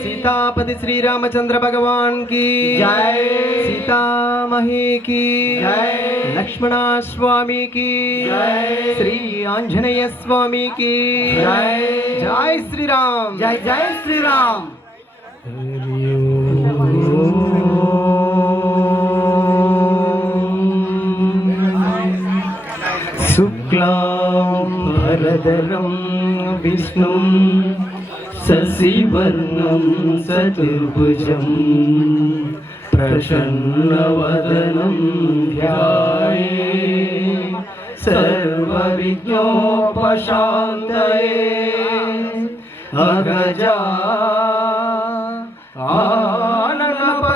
सीतापति श्री रामचंद्र भगवान की जय। सीतामही की जय। लक्ष्मण स्वामी की जय। श्री आंजनेय स्वामी की जय। जय श्री राम। जय जय श्री राम। शुक्लां भरधरं विष्णुं शशिवर्णं चतुर्भुजं प्रसन्नवदनं ध्यायेत् सर्वविघ्नोपशान्तये अगजा आननपद्मार्गं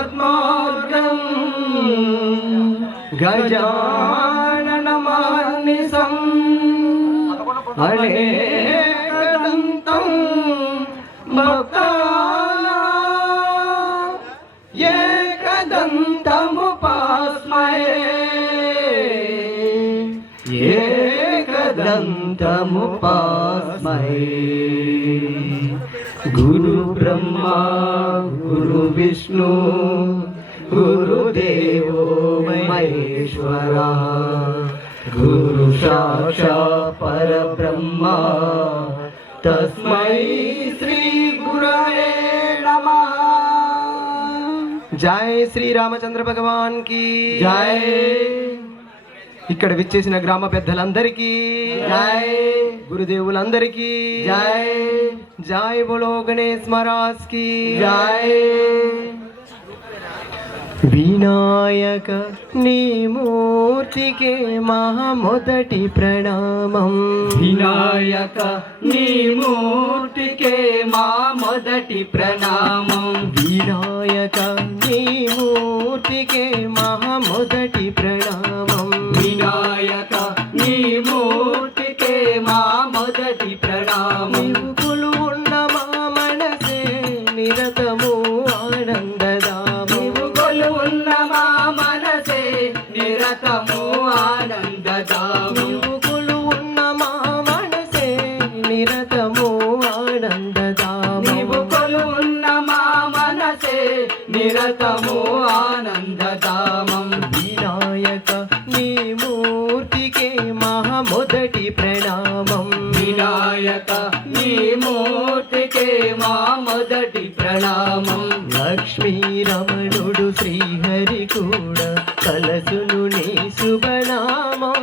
गजाननमानिसम् अनेकदन्तं भक्तानां एकदन्तमुपास्महे एकदन्तमुपास्महे। गुरु ब्रह्मा गुरु विष्णु गुरुदेवो महेश्वरा गुरु साक्षात् परब्रह्मा तस्मै श्री गुरवे नमः। जय श्री रामचंद्र भगवान की जय। ఇక్కడ విచ్చేసిన గ్రామ పెద్దలందరికీ జై, గురుదేవులందరికీ జై, జై బోలో గణేష్ మహారాజ్ కి జై। వినాయక నీ మూర్తికే మహా మొదటి ప్రణామం। వినాయక నీ మూర్తికే మా మొదటి ప్రణామం। వినాయక నీ మూర్తికే మహా మొదటి ప్రణామం। వినాయక నీ మూర్తికే మా మొదటి ప్రణామం। కొలువున్న మా మనసే నిరతము ఆనందదాము। కొలువున్న మా మనసే నిరతము ఆనందదాము। కొలువున్న మా మనసే నిరతము ఆనందదాము। కొలువున్న మా మనసే నిరతము ఆనందదామం। వినాయక నీ మూర్తికే మహా మొదటి ప్రణామం। వినాయక నీ మూర్తికే మా మొదటి ప్రణామం। లక్ష్మీ రమణుడు శ్రీహరి కూడా కలసును నీ శుభనామం।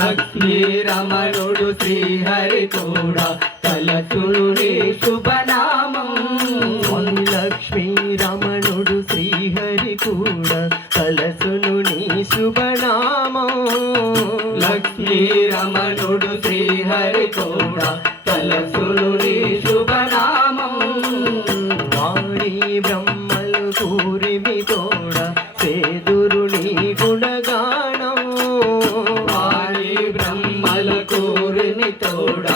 లక్ష్మీ రమణుడు శ్రీహరి కూడా కలసును నీ శుభనామం। లక్ష్మీ రమణుడు శ్రీహరి కూడా కలసును నీ శుభనామం। లక్ష్మీ రమణుడు శ్రీహరి కూడా కలసును నీ శుభనామం। వాణి బ్రహ్మలు కూరిమి తోడ సేదురు నీ గుణగానం। వాణి బ్రహ్మల కోరిని తోడ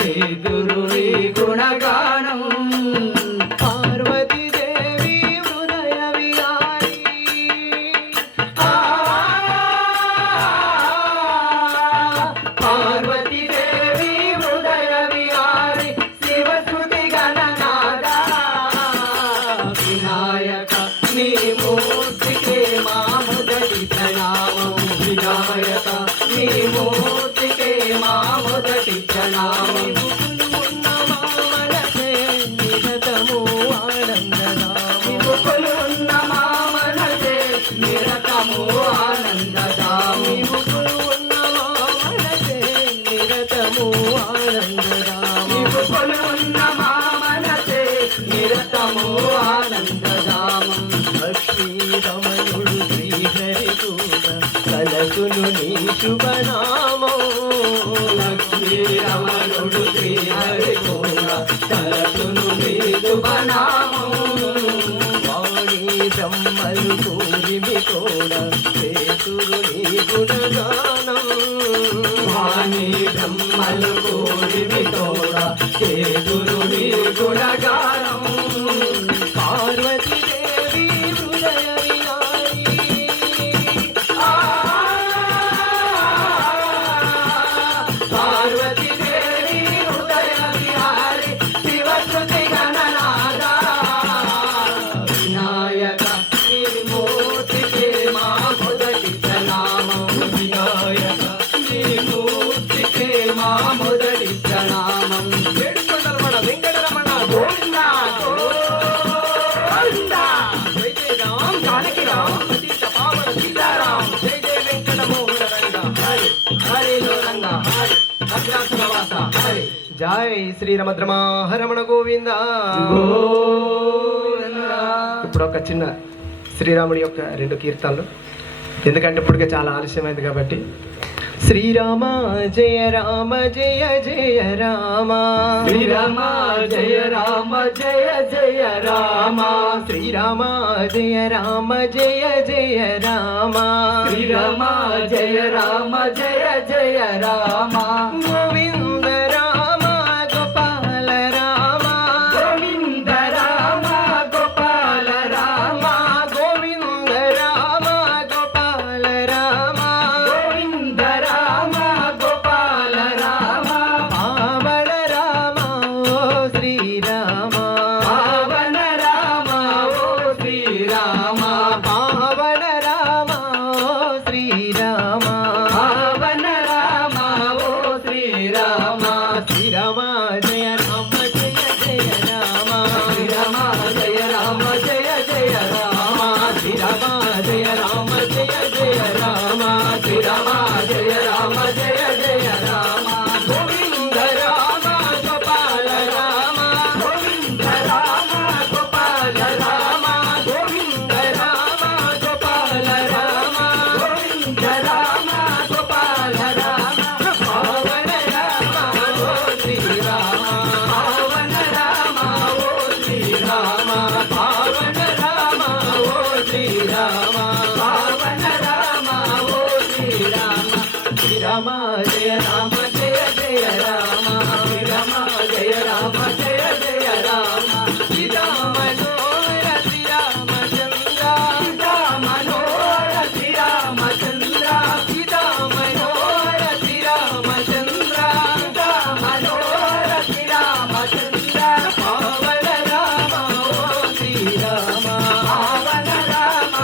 చేదురు నీ గుణగానం। పార్వతీదేవి హృదయ విహారి పార్వతీదేవి హృదయ విహారి శివశ్రుతి గణనాద। వినాయక నీ మూర్తికే మా మొదటి ప్రణామం। వినాయక నీ మూర్తికే మా మొదటి ప్రణామం। ఉన్న మా మనసే నిరతము ఆనందదాము। కొలువున్న మా మనసే నిరతము ఆనందదాము। ఉన్న మా మనసే నిరతము ఆనందదాము। కొలువున్న మా మనసే నిరతము ఆనందదామం। లక్ష్మీ రమణుడు శ్రీహరి కూడా కలసును నీ శుభనామం। లక్ష్మీ రమణుడు శ్రీహరి కూడా కలసును నీ శుభనామం। వాణి బ్రహ్మలు కూరిమి కూడా సేతురు నీ గుణగానం। వాణి బ్రహ్మలు కోరిమి తోడ చేదురు నీ గుణగానం। పార్వతీదేవి హృదయ విహారి పార్వతీదేవి హృదయ విహారి శివశ్రుతి గణనాద। జై శ్రీరామద్రమాహరమణ గోవింద. ఇప్పుడు ఒక చిన్న శ్రీరాముడి యొక్క 2 కీర్తనలు, ఎందుకంటే ఇప్పటికే చాలా ఆలస్యమైంది కాబట్టి. శ్రీరామ జయ రామ జయ జయ రామ, శ్రీరామ జయ రామ జయ జయ రామ, శ్రీరామ జయ రామ జయ జయ రామ, శ్రీరామ జయ రామ జయ జయ రామ, గోవింద రామ గోపాల రామ, గోవింద రామ గోపాల రామ, గోవింద రామ గోపాల రామ, గోవింద రామ గోపాల రామ, పావన రామ ఓ శ్రీరామ, పావన రామ ఓ శ్రీరామ, పావన రామ ఓ శ్రీరామ, పావన రామ ఓ శ్రీరామ, శ్రీరామ జయ రామ జయ జయ రామ, శ్రీరామ జయ రామ జయ జయ రామ, శ్రీరామ జయ రామ జయ జయ రామ, శ్రీరామ జయ రామ జయ జయ రామ, గోవింద రామ గోపాల రామ, గోవింద రామ గోపాల రామ, గోవింద రామ గోపాల రామ, గోవింద రామ గోపాల రామ, పావన రామ ఓ శ్రీరామ, పావన రామ ఓ శ్రీరామ, పావన రామ ఓ శ్రీరామ, పావన రామ ఓ శ్రీరామ, శ్రీరామ జయ రామ జయ జయ రామ, శ్రీరామ జయ రామ జయ జయ రామ, శ్రీరామనోర శ్రీరామచంద్ర, సీతా మనోహర శ్రీరామచంద్ర, శ్రీరామనోర శ్రీరామచంద్ర, సీతా మనోహర శ్రీరామచంద్ర, పావన రామ ఓ శ్రీరామ, పావన రామ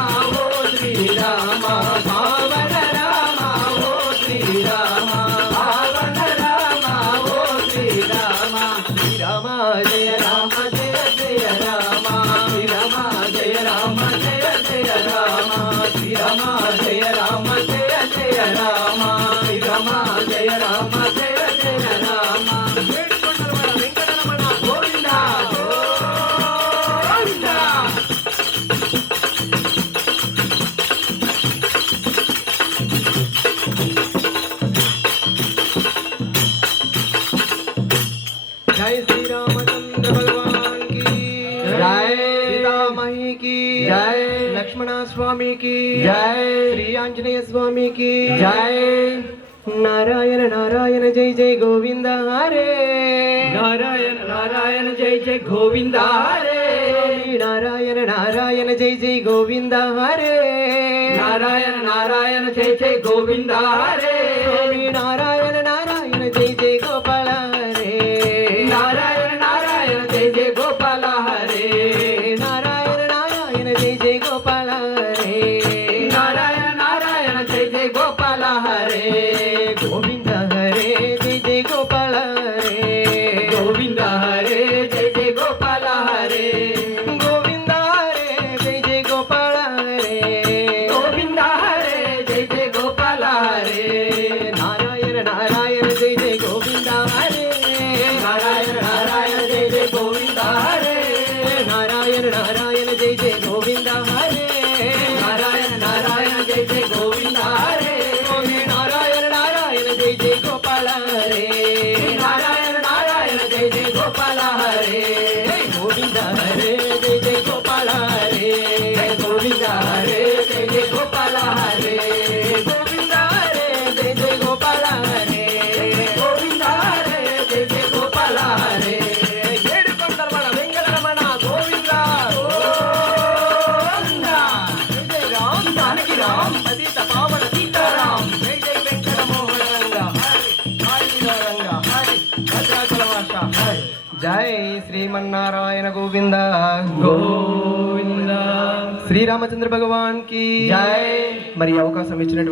ఓ శ్రీరామ, పావన రామ ఓ శ్రీరామ, పావన రామ ఓ శ్రీరామ, శ్రీరామ జయ రామ జయ జయ రామ, శ్రీరామ జయ రామ జయ జయ రామ, శ్రీరామ జయ రామ జయ జయ రామ, శ్రీరామ జయ రామ జయ జయ రామ, వేడుకొండలవాడ వెంకటరమణ గోవింద గోవింద. जय श्री रामचंद्र भगवान की जय। सीतामाई की जय। लक्ष्मण स्वामी की जय। श्री आंजनेय स्वामी की जय। नारायण नारायण जय जय गोविंद हरे, नारायण नारायण जय जय गोविंद हरे, नारायण नारायण जय जय गोविंद हरे, नारायण नारायण जय जय गोविंद हरे, स्वामी नारायण नारायण जय जय गोपाल हरे, नारायण नारायण जय जय गोपाल हरे, नारायण नारायण जय जय गोपाल हरे, नारायण नारायण जय जय गोपाल हरे, गोविंद हरे जय जय गोपाल हरे, गोविंद हरे जय जय गोपाल हरे, गोविंद हरे जय जय गोपाल हरे, गोविंद हरे जय जय गोपाल हरे, नारायण नारायण जय जय गोविंद हरे, नारायण नारायण जय जय गोविंद हरे, नारायण नारायण जय जय गोविंद हरे, नारायण नारायण जय जय गोविंद हरे, स्वामी नारायण नारायण जय जय गोपाल हरे, नारायण नारायण जय जय गोपाल हरे, गोविंद हरे जय जय गोपाल हरे, गोविंद हरे जय जय गोपाल हरे, गोविंद हरे जय जय गोपाल हरे, गोविंद हरे जय जय गोपाल हरे, ఏడుకొండలవాడ వెంకటరమణ గోవింద गोविंद జయ జయ రామ్ జానకి రామ్ పతిత పావన సీతారాం, జయ జయ వెంకటమోహన రంగ హరి రంగ హరి భద్రాచలవాస హరి. జై శ్రీమన్నారాయణ గోవింద गोविंद శ్రీరామచంద్ర భగవాన్ కి జై. మరి ఈ అవకాశం ఇచ్చినటువంటి